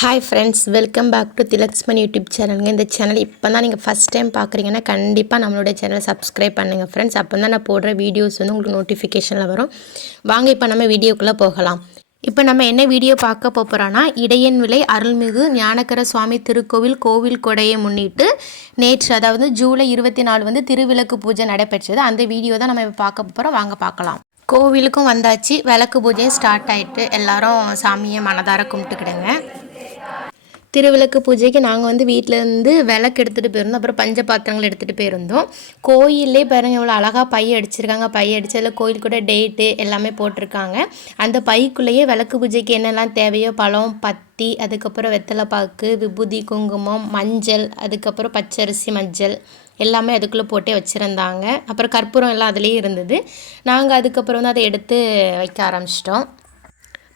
Hi friends, welcome back to Thilakshman YouTube சேனலுங்க. இந்த channel இப்போ தான் நீங்கள் ஃபஸ்ட் டைம் பார்க்குறீங்கன்னா கண்டிப்பாக நம்மளுடைய சேனலை சப்ஸ்கிரைப் பண்ணுங்கள் ஃப்ரெண்ட்ஸ். அப்போ தான் நான் போடுற வீடியோஸ் வந்து உங்களுக்கு நோட்டிஃபிகேஷனில் வரும். வாங்க இப்போ நம்ம வீடியோக்குள்ளே போகலாம். இப்போ நம்ம என்ன வீடியோ பார்க்க போகிறோன்னா, இடையன் விலை அருள்மிகு ஞானக்கர சுவாமி திருக்கோவில் கோவில் கொடையை முன்னிட்டு நேற்று அதாவது ஜூலை 24 வந்து திருவிளக்கு பூஜை நடைபெற்றது. அந்த வீடியோ தான் நம்ம இப்போ பார்க்க போகிறோம். வாங்க பார்க்கலாம். கோவிலுக்கும் வந்தாச்சு, விளக்கு பூஜையும் ஸ்டார்ட் ஆகிட்டு எல்லாரும் சாமியை மனதார கும்பிட்டுக்கிடுங்க. திருவிளக்கு பூஜைக்கு நாங்கள் வந்து வீட்டிலேருந்து விளக்கு எடுத்துகிட்டு போயிருந்தோம். அப்புறம் பஞ்ச பாத்திரங்கள் எடுத்துகிட்டு போயிருந்தோம். கோயிலே பாருங்கள் எவ்வளோ அழகாக பை அடிச்சிருக்காங்க. பை அடித்ததில் கோயில் கூட டேட்டு எல்லாமே போட்டிருக்காங்க. அந்த பைக்குள்ளேயே விளக்கு பூஜைக்கு என்னெல்லாம் தேவையோ பழம், பத்தி, அதுக்கப்புறம் வெத்தலைப்பாக்கு, விபூதி, குங்குமம், மஞ்சள், அதுக்கப்புறம் பச்சரிசி மஞ்சள் எல்லாமே அதுக்குள்ளே போட்டே வச்சுருந்தாங்க. அப்புறம் கற்பூரம் எல்லாம் அதுலேயே இருந்தது. நாங்கள் அதுக்கப்புறம் வந்து அதை எடுத்து வைக்க ஆரம்பிச்சிட்டோம்.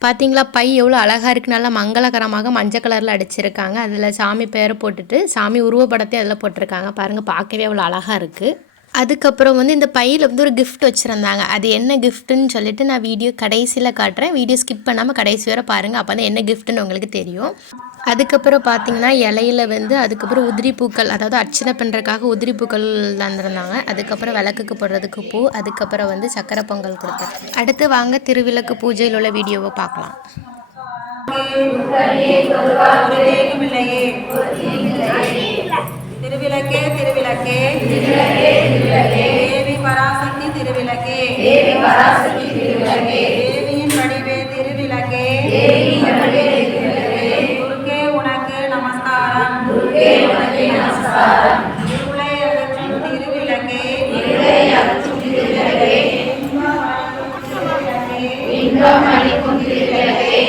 பார்த்தீங்களா, பை எவ்வளோ அழகாக இருக்குது. நல்லா மங்களகரமாக மஞ்சள் கலரில் அடிச்சிருக்காங்க. அதில் சாமி பேரை போட்டுட்டு சாமி உருவப்படத்தையும் அதில் போட்டிருக்காங்க. பாருங்கள், பார்க்கவே அவ்வளோ அழகாக இருக்குது. அதுக்கப்புறம் வந்து இந்த பையில் வந்து ஒரு கிஃப்ட் வச்சுருந்தாங்க. அது என்ன கிஃப்ட்டுன்னு சொல்லிட்டு நான் வீடியோ கடைசியில் காட்டுறேன். வீடியோ ஸ்கிப் பண்ணாமல் கடைசி வரை பாருங்கள். அப்போ தான் என்ன கிஃப்ட்டுன்னு உங்களுக்கு தெரியும். அதுக்கப்புறம் பார்த்திங்கன்னா இலையில வந்து அதுக்கப்புறம் உதிரி பூக்கள், அதாவது அர்ச்சனை பண்ணுறதுக்காக உதிரி பூக்கள் தந்துருந்தாங்க. அதுக்கப்புறம் விளக்குக்கு போடுறதுக்கு பூ, அதுக்கப்புறம் வந்து சக்கரை பொங்கல் கொடுத்தேன். அடுத்து வாங்க திருவிளக்கு பூஜையில் உள்ள வீடியோவை பார்க்கலாம். திருவிளக்கே திருவிளக்கே தேவி பராசக்தி திருவிளக்கே தேவியின் வடிவே திருவிளக்கே துர்க்கே உனக்கு நமஸ்காரம் இருளை அகற்றும் திருவிளக்கே இன்பம் அளிக்கும் திருவிளக்கே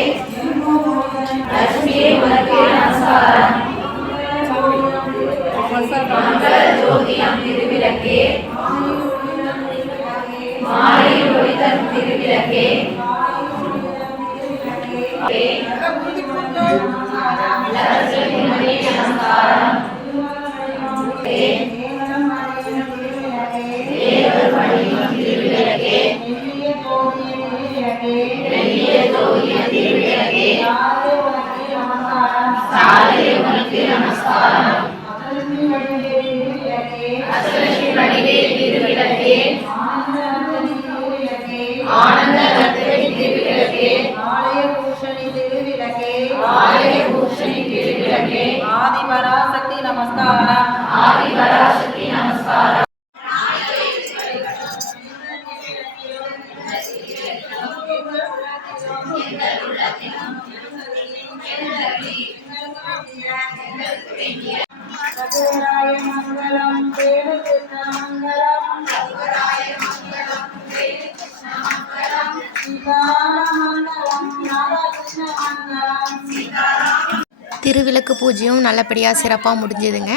லட்சுமியே உனக்கு நமஸ்காரம் ஜோதியம் திருவிளக்கே மாலை ஒளி தரும் திருவிளக்கே நமஸ்காரம் திருவிளக்கே சாலை உனக்கு நமஸ்காரம் ஆனந்த திருவிளக்கே ஆலய பூஷணி திருவிளக்கே ஆதி பராசக்தி நமஸ்காரம் மங்களம் தேவ மங்களம் திருவிளக்கு பூஜையும் நல்லபடியாக சிறப்பாக முடிஞ்சதுங்க.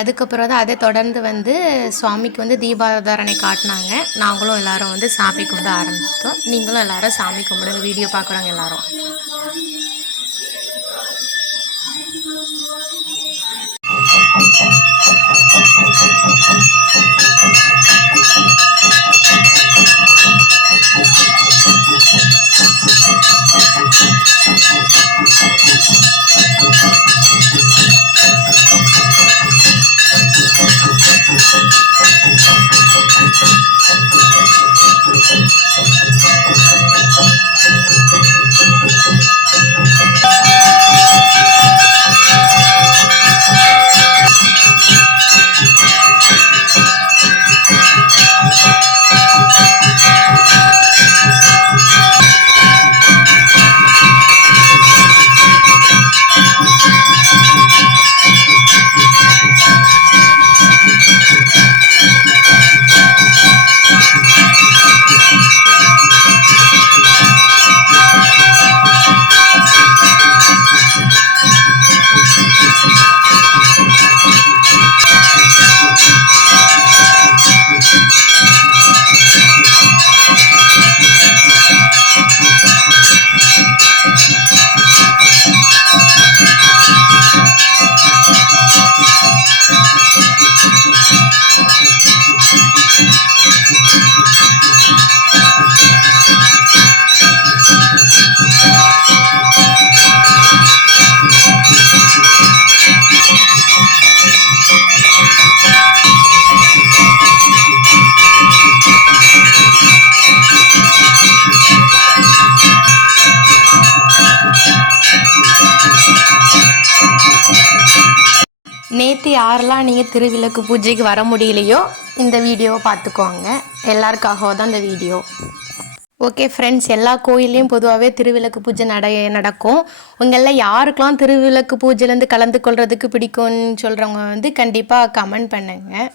அதுக்கப்புறம் தான் அதை தொடர்ந்து வந்து சுவாமிக்கு வந்து தீபாராதனை காட்டினாங்க. நாங்களும் எல்லாரும் வந்து சாமி கும்பிட ஆரம்பிச்சிட்டோம். நீங்களும் எல்லாரும் சாமி கும்பிடுங்க. வீடியோ பார்க்குறவங்க எல்லாரும். நேற்று யாரெல்லாம் நீங்கள் திருவிளக்கு பூஜைக்கு வர முடியலையோ இந்த வீடியோவை பார்த்துக்கோங்க. எல்லாருக்காகவும் தான் இந்த வீடியோ. ஓகே ஃப்ரெண்ட்ஸ், எல்லா கோயில்லையும் பொதுவாகவே திருவிளக்கு பூஜை நடக்கும். உங்களில் யாருக்கெல்லாம் திருவிளக்கு பூஜையிலேருந்து கலந்து கொள்றதுக்கு பிடிக்கும்னு சொல்கிறவங்க வந்து கண்டிப்பாக கமெண்ட் பண்ணுங்கள்.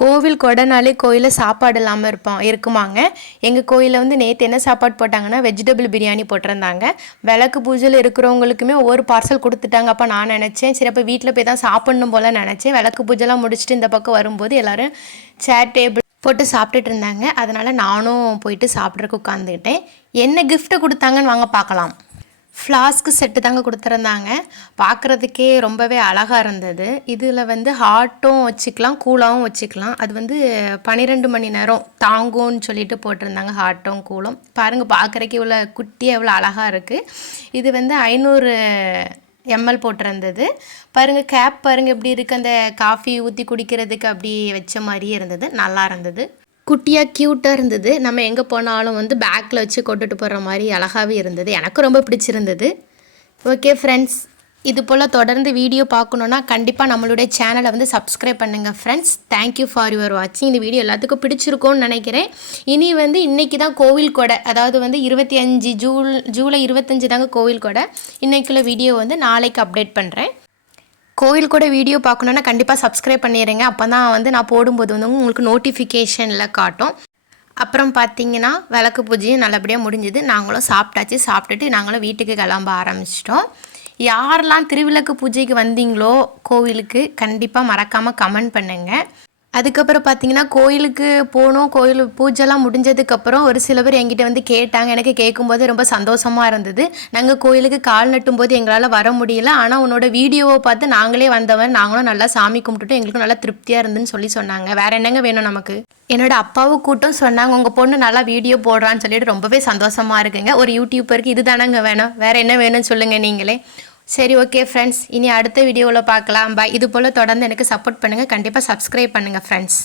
கோவில் கொடைனாலே கோயிலில் சாப்பாடு இல்லாமல் இருக்குமாங்க. எங்கள் கோயிலில் வந்து நேற்று என்ன சாப்பாடு போட்டாங்கன்னா வெஜிடபிள் பிரியாணி போட்டிருந்தாங்க. விளக்கு பூஜையில் இருக்கிறவங்களுக்குமே ஒவ்வொரு பார்சல் கொடுத்துட்டாங்க. அப்போ நான் நினச்சேன், சரி அப்போ வீட்டில் போய் தான் சாப்பிட்ணும் போல் நினச்சேன். விளக்கு பூஜைலாம் முடிச்சுட்டு இந்த பக்கம் வரும்போது எல்லோரும் சேர் டேபிள் போட்டு சாப்பிட்டுட்டு இருந்தாங்க. அதனால் நானும் போயிட்டு சாப்பிட்றதுக்கு உட்காந்துக்கிட்டேன். என்ன கிஃப்ட்டு கொடுத்தாங்கன்னு வாங்க பார்க்கலாம். ஃப்ளாஸ்க்கு செட்டு தாங்க கொடுத்துருந்தாங்க. பார்க்குறதுக்கே ரொம்பவே அழகாக இருந்தது. இதில் வந்து ஹாட்டும் வச்சுக்கலாம், கூலாகவும் வச்சுக்கலாம். அது வந்து 12 மணி நேரம் தாங்கும்னு சொல்லிட்டு போட்டிருந்தாங்க. ஹாட்டும் கூலும் பாருங்கள், பார்க்குறக்கே இவ்வளோ குட்டியாக எவ்வளோ அழகாக இருக்குது. இது வந்து 500 ml போட்டிருந்தது. பாருங்கள் கேப் பாருங்கள் எப்படி இருக்குது, அந்த காஃபி ஊற்றி குடிக்கிறதுக்கு அப்படி வச்ச மாதிரியே இருந்தது. நல்லா இருந்தது, குட்டியாக க்யூட்டாக இருந்தது. நம்ம எங்கே போனாலும் வந்து பேக்கில் வச்சு கொண்டுட்டு போகிற மாதிரி அழகாகவே இருந்தது. எனக்கு ரொம்ப பிடிச்சிருந்தது. ஓகே ஃப்ரெண்ட்ஸ், இது போல் தொடர்ந்து வீடியோ பார்க்கணுன்னா கண்டிப்பாக நம்மளுடைய சேனலை வந்து சப்ஸ்கிரைப் பண்ணுங்கள் ஃப்ரெண்ட்ஸ். தேங்க்யூ ஃபார் யுவர் வாட்சிங். இந்த வீடியோ எல்லாத்துக்கும் பிடிச்சிருக்கோன்னு நினைக்கிறேன். இனி வந்து இன்றைக்கி தான் கோவில் கொடை, அதாவது வந்து 25 ஜூலை 25 தாங்க கோவில் கொடை. இன்றைக்குள்ள வீடியோ வந்து நாளைக்கு அப்டேட் பண்ணுறேன். கோயில் கூட வீடியோ பார்க்கணுன்னா கண்டிப்பாக சப்ஸ்கிரைப் பண்ணிடுங்க. அப்போ தான் வந்து நான் போடும்போது வந்து உங்களுக்கு நோட்டிஃபிகேஷனில் காட்டும். அப்புறம் பார்த்திங்கன்னா விளக்கு பூஜையும் நல்லபடியாக முடிஞ்சுது. நாங்களும் சாப்பிட்டுட்டு நாங்களும் வீட்டுக்கு கிளம்ப ஆரம்பிச்சிட்டோம். யாரெல்லாம் திருவிளக்கு பூஜைக்கு வந்தீங்களோ கோவிலுக்கு கண்டிப்பாக மறக்காமல் கமெண்ட் பண்ணுங்கள். அதுக்கப்புறம் பார்த்திங்கன்னா கோயிலுக்கு போனோம். கோயில் பூஜைலாம் முடிஞ்சதுக்கப்புறம் ஒரு சில பேர் என்கிட்ட வந்து கேட்டாங்க. எனக்கு கேட்கும்போது ரொம்ப சந்தோஷமாக இருந்தது. நாங்கள் கோயிலுக்கு கால் நட்டும்போது எங்களால் வர முடியல, ஆனால் உன்னோட வீடியோவை பார்த்து நாங்களே வந்தவன், நாங்களும் நல்லா சாமி கும்பிட்டுட்டு எங்களுக்கும் நல்லா திருப்தியாக இருந்துன்னு சொன்னாங்க. வேறு என்னங்க வேணும் நமக்கு. என்னோட அப்பாவும் கூட்டம் சொன்னாங்க, உங்கள் பொண்ணு நல்லா வீடியோ போடுறான்னு சொல்லிட்டு ரொம்பவே சந்தோஷமாக இருக்குங்க. ஒரு யூடியூபருக்கு இது தானங்க வேணும், வேறு என்ன வேணும்னு சொல்லுங்கள் நீங்களே. சரி ஓகே ஃப்ரெண்ட்ஸ், இனி அடுத்த வீடியோவில் பார்க்கலாம். பாய். இது போல் தொடர்ந்து எனக்கு சப்போர்ட் பண்ணுங்கள். கண்டிப்பாக சப்ஸ்கிரைப் பண்ணுங்கள் ஃப்ரெண்ட்ஸ்.